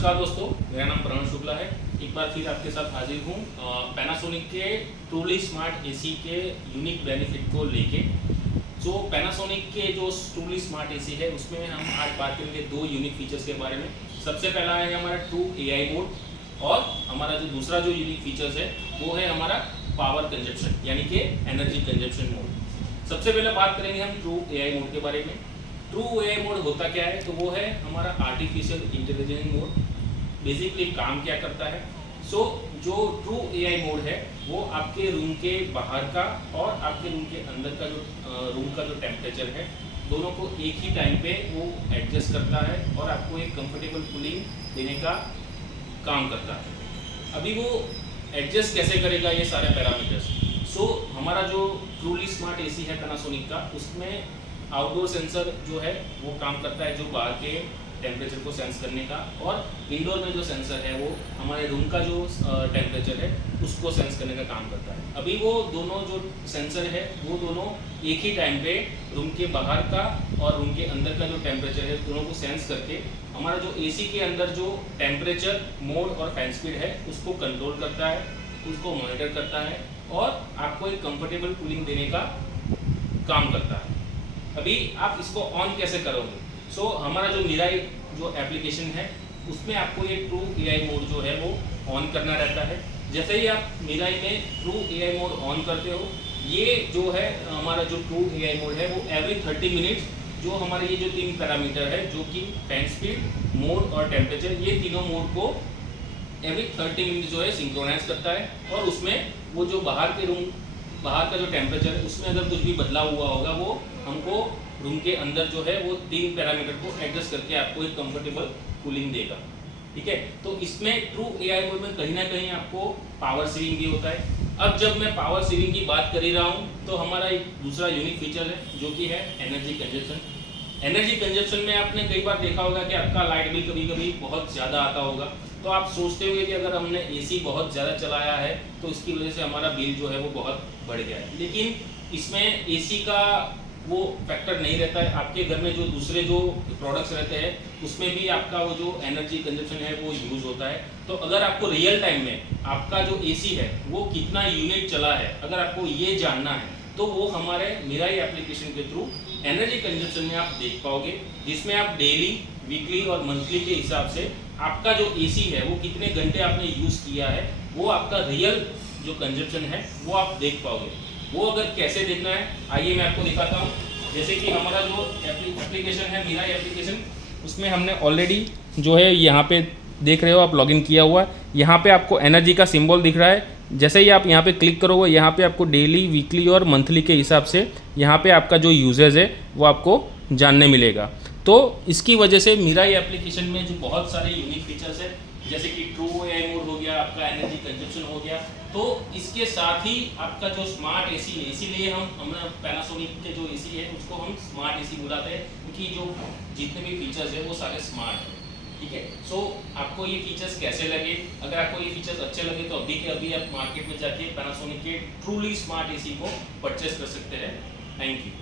नमस्कार दोस्तों, मेरा नाम प्रणव शुक्ला है। एक बार फिर आपके साथ हाजिर हूँ पैनासोनिक के ट्रूली स्मार्ट एसी के यूनिक बेनिफिट को लेके। जो पैनासोनिक के जो ट्रूली स्मार्ट एसी है उसमें हम आज बात करेंगे दो यूनिक फीचर्स के बारे में। सबसे पहला है हमारा ट्रू एआई मोड और हमारा जो दूसरा जो यूनिक फीचर्स है वो है हमारा पावर कंजप्शन यानी कि एनर्जी कंजप्शन मोड। सबसे पहले बात करेंगे हम ट्रू एआई मोड के बारे में। ट्रू एआई मोड होता क्या है, तो वो है हमारा आर्टिफिशियल इंटेलिजेंस मोड। बेसिकली काम क्या करता है, जो ट्रू एआई मोड है वो आपके रूम के बाहर का और आपके रूम के अंदर का जो रूम का जो टेम्परेचर है दोनों को एक ही टाइम पे वो एडजस्ट करता है और आपको एक कंफर्टेबल कूलिंग देने का काम करता है। अभी वो एडजस्ट कैसे करेगा ये सारे पैरामीटर्स। हमारा जो ट्रूली स्मार्ट एसी है पैनासोनिक का, उसमें आउटडोर सेंसर जो है वो काम करता है, जो बाहर के टेम्परेचर को सेंस करने का, और इंडोर में जो सेंसर है वो हमारे रूम का जो टेम्परेचर है उसको सेंस करने का काम करता है। अभी वो दोनों जो सेंसर है वो दोनों एक ही टाइम पे रूम के बाहर का और रूम के अंदर का जो टेम्परेचर है दोनों को सेंस करके हमारा जो एसी के अंदर जो टेम्परेचर, मोड और फैन स्पीड है उसको कंट्रोल करता है, उसको मॉनिटर करता है और आपको एक कंफर्टेबल कूलिंग देने का काम करता है। अभी आप इसको ऑन कैसे करोगे। हमारा जो मिराई जो एप्लीकेशन है उसमें आपको ये ट्रू एआई मोड जो है वो ऑन करना रहता है। जैसे ही आप मिराई में ट्रू एआई मोड ऑन करते हो, ये जो है हमारा जो ट्रू एआई मोड है वो एवरी 30 मिनट्स जो हमारे ये जो तीन पैरामीटर है जो कि फैन स्पीड, मोड और टेम्परेचर, ये तीनों मोड को एवरी 30 मिनट जो है सिंक्रोनाइज करता है और उसमें वो जो बाहर का जो टेम्परेचर है उसमें अगर कुछ भी बदलाव हुआ होगा वो हमको रूम के अंदर जो है वो तीन पैरामीटर को एडजस्ट करके आपको एक कंफर्टेबल कूलिंग देगा। ठीक है, तो इसमें ट्रू एआई मोड में कहीं ना कहीं आपको पावर सेविंग भी होता है। अब जब मैं पावर सेविंग की बात कर ही रहा हूँ तो हमारा एक दूसरा यूनिक फीचर है जो कि है एनर्जी कंजप्शन। एनर्जी कंजप्शन में आपने कई बार देखा होगा कि आपका लाइट बिल कभी कभी बहुत ज़्यादा आता होगा, तो आप सोचते होंगे कि अगर हमने एसी बहुत ज़्यादा चलाया है तो उसकी वजह से हमारा बिल जो है वो बहुत बढ़ गया है। लेकिन इसमें एसी का वो फैक्टर नहीं रहता है। आपके घर में जो दूसरे जो प्रोडक्ट्स रहते हैं उसमें भी आपका वो जो एनर्जी कंजप्शन है वो यूज़ होता है। तो अगर आपको रियल टाइम में आपका जो एसी है वो कितना यूनिट चला है, अगर आपको ये जानना है तो वो हमारे मिराई एप्लीकेशन के थ्रू एनर्जी कंजप्शन में आप देख पाओगे, जिसमें आप डेली, वीकली और मंथली के हिसाब से आपका जो एसी है वो कितने घंटे आपने यूज़ किया है, वो आपका रियल जो कंजप्शन है वो आप देख पाओगे। वो अगर कैसे देखना है आइए मैं आपको दिखाता हूँ। जैसे कि हमारा जो एप्लीकेशन है मिराई एप्लीकेशन, उसमें हमने ऑलरेडी जो है यहाँ पे देख रहे हो आप लॉगिन किया हुआ है। यहाँ पे आपको एनर्जी का सिंबल दिख रहा है। जैसे ही आप यहाँ पे क्लिक करोगे यहाँ पे आपको डेली, वीकली और मंथली के हिसाब से यहाँ पे आपका जो यूजेज है वो आपको जानने मिलेगा। तो इसकी वजह से मिराई एप्लीकेशन में जो बहुत सारे यूनिक फीचर्स है जैसे कि ट्रू एआई मोड हो गया, आपका एनर्जी कंजप्शन हो गया, तो इसके साथ ही आपका जो स्मार्ट एसी है, इसीलिए हम पैनासोनिक के जो एसी है उसको हम स्मार्ट एसी बुलाते हैं क्योंकि जो जितने भी फीचर्स है वो सारे स्मार्ट है। ठीक है, आपको ये फीचर्स कैसे लगे। अगर आपको ये फीचर्स अच्छे लगे तो अभी के अभी आप मार्केट में जाके पैनासोनिक के ट्रूली स्मार्ट एसी को परचेस कर सकते हैं। Thank you.